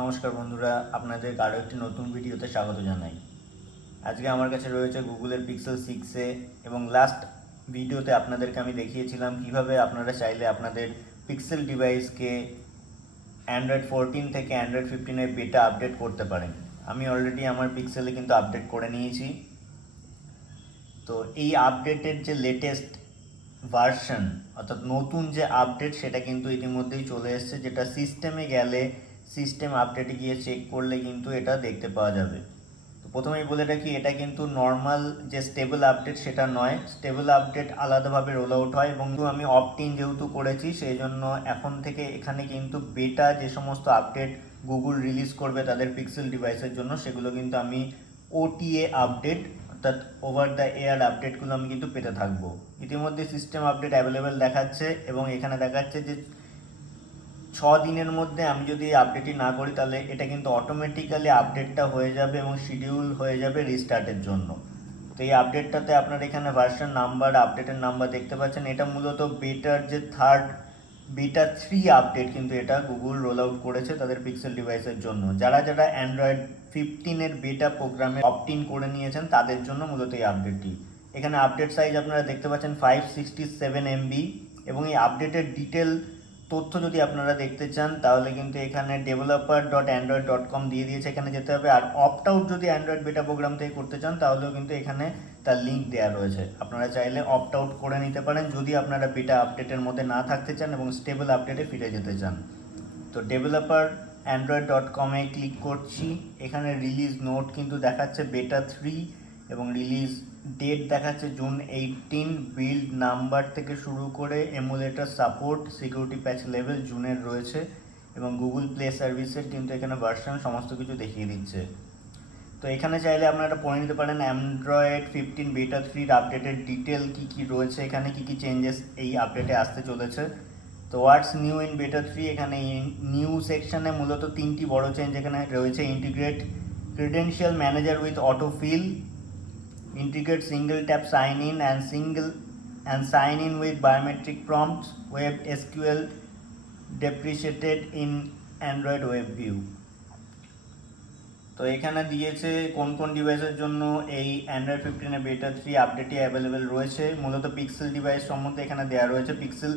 নমস্কার বন্ধুরা, আপনাদের আরও একটি নতুন ভিডিওতে স্বাগত জানাই। আজকে আমার কাছে রয়েছে গুগলের পিক্সেল 6a এবং লাস্ট ভিডিওতে আপনাদেরকে আমি দেখিয়েছিলাম কিভাবে আপনারা চাইলে আপনাদের পিক্সেল ডিভাইসকে অ্যান্ড্রয়েড 14 থেকে অ্যান্ড্রয়েড 15-এর বেটা আপডেট করতে পারেন। আমি অলরেডি আমার পিক্সেলে কিন্তু আপডেট করে নিয়েছি। তো এই আপডেটের যে লেটেস্ট ভার্সন অর্থাৎ নতুন যে আপডেট সেটা কিন্তু ইতিমধ্যেই চলে এসেছে, যেটা সিস্টেমে গেলে সিস্টেম আপডেটে গিয়ে চেক করলে কিন্তু এটা দেখতে পাওয়া যাবে। তো প্রথমেই বলে রাখি, এটা কিন্তু নর্মাল যে স্টেবল আপডেট সেটা নয়। স্টেবল আপডেট আলাদাভাবে রোল আউট হয় এবং আমি অপটিন যেহেতু করেছি সেই জন্য এখন থেকে এখানে কিন্তু বেটা যে সমস্ত আপডেট গুগল রিলিজ করবে তাদের পিক্সেল ডিভাইসের জন্য সেগুলো কিন্তু আমি ওটিএ আপডেট অর্থাৎ ওভার দ্য এয়ার আপডেটগুলো আমি কিন্তু পেতে থাকবো। ইতিমধ্যে সিস্টেম আপডেট অ্যাভেলেবেল দেখাচ্ছে এবং এখানে দেখাচ্ছে যে 6 দিনের মধ্যে আমি যদি আপডেটই না করি তাহলে এটা কিন্তু অটোমেটিক্যালি আপডেটটা হয়ে যাবে এবং শিডিউল হয়ে যাবে রিস্টার্টের জন্য। তো এই আপডেটটাতে আপনারা এখানে ভার্সন নাম্বার, আপডেটের নাম্বার দেখতে পাচ্ছেন। এটা মূলত বেটার যে বেটা 3 আপডেট কিন্তু এটা গুগল রোল আউট করেছে তাদের পিক্সেল ডিভাইসের জন্য। যারা যারা অ্যান্ড্রয়েড 15-এর বেটা প্রোগ্রামে অপটিন করে নিয়েছেন তাদের জন্য মূলত এই আপডেটটি। এখানে আপডেট সাইজ আপনারা দেখতে পাচ্ছেন 567 MB এবং এই আপডেটের ডিটেল তথ্য যদি আপনারা দেখতে চান তাহলে কিন্তু এখানে developer.android.com দিয়ে দিয়েছে, এখানে যেতে হবে। আর অপ্ট আউট যদি অ্যান্ড্রয়েড বেটা প্রোগ্রাম থেকে করতে চান তাহলেও কিন্তু এখানে তার লিঙ্ক দেওয়া রয়েছে, আপনারা চাইলে অপ্ট আউট করে নিতে পারেন যদি আপনারা বেটা আপডেটের মধ্যে না থাকতে চান এবং স্টেবল আপডেটে ফিরে যেতে চান। তো developer.android.com-এ ক্লিক করছি। এখানে রিলিজ নোট কিন্তু দেখাচ্ছে বেটা 3 এবং রিলিজ ডেট দেখাচ্ছে জুন 18। বিল্ড নাম্বার থেকে শুরু করে এমুলেটর সাপোর্ট, সিকিউরিটি প্যাচ লেভেল জুনের রয়েছে এবং গুগল প্লে সার্ভিসের কিন্তু এখানে ভার্সন সমস্ত কিছু দেখিয়ে দিচ্ছে। তো এখানে চাইলে আপনারা পড়ে নিতে পারেন অ্যান্ড্রয়েড 15 বেটা 3 আপডেটের ডিটেল কী কী রয়েছে, এখানে কী কী চেঞ্জেস এই আপডেটে আসতে চলেছে। তো হোয়াটস নিউ ইন বেটা 3, এখানে নিউ সেকশনে মূলত 3টি বড় চেঞ্জ এখানে রয়েছে। Integrate credential manager with autofill, integrate single tap sign in and sign in with biometric prompts, web SQL deprecated in Android web view। তো এখানে দিয়েছে কোন কোন ডিভাইসের জন্য এই অ্যান্ড্রয়েড 15-এ বেটা 3 আপডেটটি অ্যাভেলেবেল রয়েছে। মূলত পিক্সেল ডিভাইস সম্বন্ধে এখানে দেওয়া রয়েছে পিক্সেল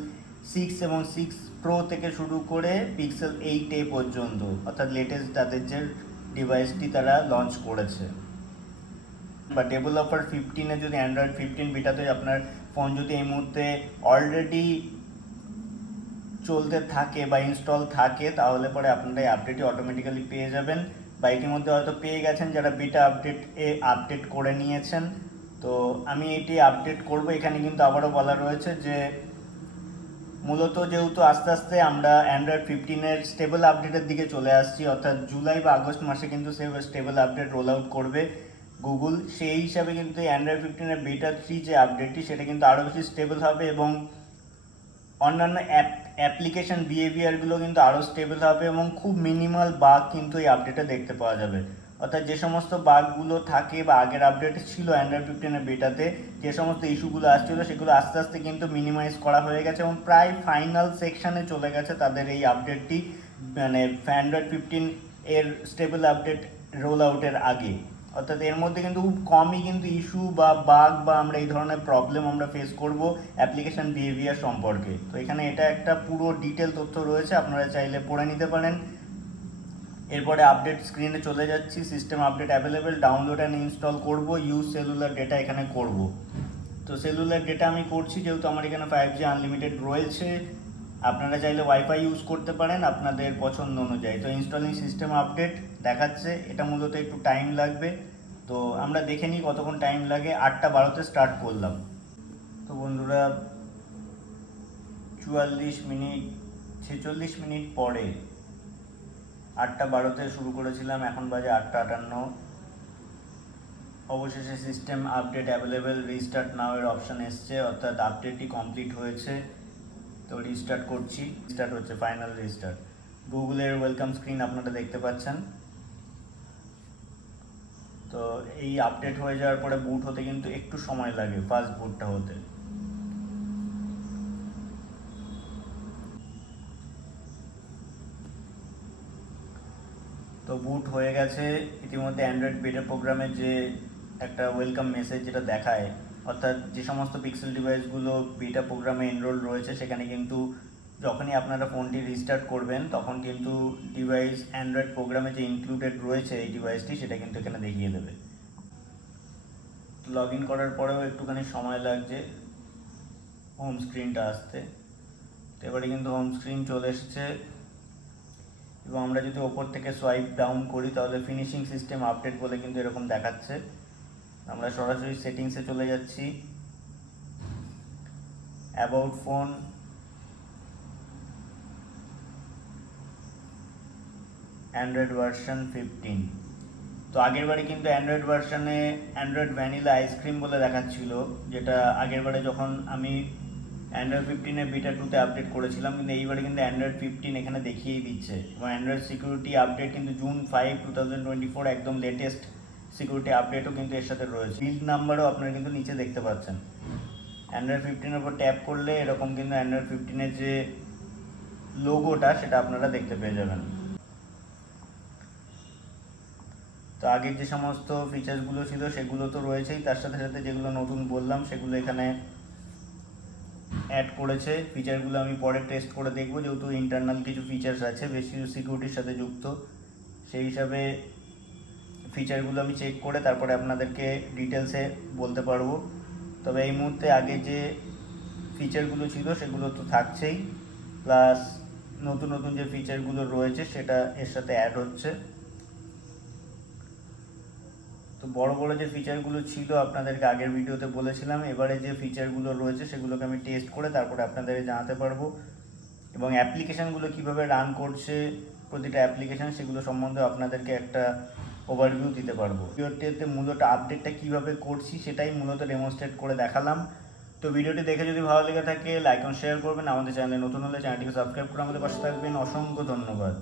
6 এবং 6 প্রো থেকে শুরু করে পিক্সেল 8a পর্যন্ত, অর্থাৎ লেটেস্ট তাদের যে ডিভাইসটি তারা লঞ্চ করেছে। বা ডেভেলপার 15-এ যদি অ্যান্ড্রয়েড 15 বেটাতে আপনার ফোন যদি এই মুহূর্তে অলরেডি চলতে থাকে বা ইনস্টল থাকে তাহলে পরে আপনারা এই আপডেটটি অটোমেটিক্যালি পেয়ে যাবেন, বা ইতিমধ্যে হয়তো পেয়ে গেছেন যারা বেটা আপডেট করে নিয়েছেন। তো আমি এটি আপডেট করব। এখানে কিন্তু আবারও বলা রয়েছে যে মূলত যেহেতু আস্তে আস্তে আমরা অ্যান্ড্রয়েড 15-এর স্টেবল আপডেটের দিকে চলে আসছি, অর্থাৎ জুলাই বা আগস্ট মাসে কিন্তু সে স্টেবল আপডেট রোল আউট করবে গুগল, সেই হিসাবে কিন্তু অ্যান্ড্রয়েড 15-এর বেটা 3 যে আপডেটটি সেটা কিন্তু আরও বেশি স্টেবল হবে এবং অন্যান্য অ্যাপ্লিকেশন বিহেভিয়ারগুলো কিন্তু আরও স্টেবল হবে এবং খুব মিনিমাল বাগ কিন্তু এই আপডেটে দেখতে পাওয়া যাবে। অর্থাৎ যে সমস্ত বাগগুলো থাকে বা আগের আপডেটে ছিল অ্যান্ড্রয়েড 15-এর বেটাতে যে সমস্ত ইস্যুগুলো আসছিলো সেগুলো আস্তে আস্তে কিন্তু মিনিমাইজ করা হয়ে গেছে এবং প্রায় ফাইনাল সেকশানে চলে গেছে তাদের এই আপডেটটি, মানে অ্যান্ড্রয়েড 15-এর স্টেবল আপডেট রোল আউটের আগে। অর্থাৎ এর মধ্যে কিন্তু খুব কমই কিন্তু ইস্যু বা বাগ বা আমরা এই ধরনের প্রবলেম আমরা ফেস করব অ্যাপ্লিকেশন বিহেভিয়ার সম্পর্কে। তো এখানে এটা একটা পুরো ডিটেল তথ্য রয়েছে, আপনারা চাইলে পড়ে নিতে পারেন। এরপরে আপডেট স্ক্রিনে চলে যাচ্ছি। System update available, download and install করব, ইউজ সেলুলার ডেটা এখানে করব। তো সেলুলার ডেটা আমি করছি যেহেতু আমার এখানে 5G আনলিমিটেড রয়েছে, আপনারা চাইলে ওয়াইফাই ইউজ করতে পারেন আপনাদের পছন্দ অনুযায়ী। তো ইনস্টলিং সিস্টেম আপডেট দেখাচ্ছে, এটা মূলত একটু টাইম লাগবে। তো আমরা দেখে নিই কতক্ষণ টাইম লাগে। 8:12-তে স্টার্ট করলাম। তো বন্ধুরা 44 মিনিট 46 মিনিট পরে 8:12-তে শুরু করেছিলাম, এখন বাজে 8:58। অবশেষে সিস্টেম আপডেট অ্যাভেলেবেল, রিস্টার্ট নাও এর অপশান এসছে, অর্থাৎ আপডেটটি কমপ্লিট হয়েছে। তো রিস্টার্ট করছি, রিস্টার্ট হচ্ছে, ফাইনাল রিস্টার্ট। গুগলের ওয়েলকাম স্ক্রিন আপনারা দেখতে পাচ্ছেন। তো এই আপডেট হয়ে যাওয়ার পরে বুট হতে কিন্তু একটু সময় লাগে, ফার্স্ট বুটটা হতে। তো বুট হয়ে গেছে ইতিমধ্যে। অ্যান্ড্রয়েড বেটা প্রোগ্রামের যে একটা ওয়েলকাম মেসেজ যেটা দেখায়, অর্থাৎ যে সমস্ত পিক্সেল ডিভাইসগুলো বেটা প্রোগ্রামে এনরোল রয়েছে সেখানে কিন্তু যখনই আপনারা ফোনটি রিস্টার্ট করবেন তখন কিন্তু ডিভাইস অ্যান্ড্রয়েড প্রোগ্রামে যে ইনক্লুডেড রয়েছে এই ডিভাইসটি সেটা কিন্তু এখানে দেখিয়ে দেবে। লগ ইন করার পরেও একটুখানি সময় লাগছে হোম স্ক্রিনটা আসতে। তো এবারে কিন্তু হোম স্ক্রিন চলে এসেছে এবং আমরা যদি ওপর থেকে সোয়াইপ ডাউন করি তাহলে ফিনিশিং সিস্টেম আপডেট বলে কিন্তু এরকম দেখাচ্ছে। আমরা সরাসরি সেটিংসে চলে যাচ্ছি, অ্যাবাউট ফোন, অ্যান্ড্রয়েড ভার্সন 15। তো আগের বারে কিন্তু অ্যান্ড্রয়েড ভার্সনে অ্যান্ড্রয়েড ভ্যানিলা আইসক্রিম বলে দেখাচ্ছিল, যেটা আগের বারে যখন আমি অ্যান্ড্রয়েড 15 বিটা 2তে আপডেট করেছিলাম, কিন্তু এইবারে কিন্তু অ্যান্ড্রয়েড 15 এখানে দেখিয়েই দিচ্ছে। এবং অ্যান্ড্রয়েড সিকিউরিটি আপডেট কিন্তু জুন 5, 2024 একদম লেটেস্ট সিকিউরিটি আপডেটও কিন্তু এর সাথে রয়েছে। বিল্ড নাম্বারও আপনারা কিন্তু নিচে দেখতে পাচ্ছেন। অ্যান্ড্রয়েড 15-এর উপর ট্যাপ করলে এরকম কিন্তু অ্যান্ড্রয়েড 15-এর যে লোগোটা সেটা আপনারা দেখতে পেয়ে যাবেন। তো আগের যে সমস্ত ফিচার্সগুলো ছিল সেগুলো তো রয়েছেই, তার সাথে সাথে যেগুলো নতুন বললাম সেগুলো এখানে অ্যাড করেছে। ফিচারগুলো আমি পরে টেস্ট করে দেখবো, যেহেতু ইন্টারনাল কিছু ফিচার্স আছে বেশ কিছু সিকিউরিটির সাথে যুক্ত, সেই হিসাবে ফিচারগুলো আমি চেক করে তারপরে আপনাদেরকে ডিটেলসে বলতে পারবো। তবে এই মুহূর্তে আগে যে ফিচারগুলো ছিল সেগুলো তো থাকছেই, প্লাস নতুন নতুন যে ফিচারগুলো রয়েছে সেটা এর সাথে অ্যাড হচ্ছে। তো বড় বড় যে ফিচারগুলো ছিল আপনাদেরকে আগের ভিডিওতে বলেছিলাম, এবারে যে ফিচারগুলো রয়েছে সেগুলোকে আমি টেস্ট করে তারপরে আপনাদের জানাতে পারবো। এবং অ্যাপ্লিকেশানগুলো কীভাবে রান করছে প্রতিটা অ্যাপ্লিকেশান সেগুলো সম্বন্ধে আপনাদেরকে একটা ওভারভিউ দিতে পারবো। ভিডিওটিতে মূলত আপডেটটা কীভাবে করছি সেটাই মূলত ডেমনস্ট্রেট করে দেখালাম। তো ভিডিওটি দেখে যদি ভালো লেগে থাকে লাইক এবং শেয়ার করবেন। আমাদের চ্যানেলে নতুন হলে চ্যানেলটিকে সাবস্ক্রাইব করে আমাদের পাশে থাকবেন। অসংখ্য ধন্যবাদ।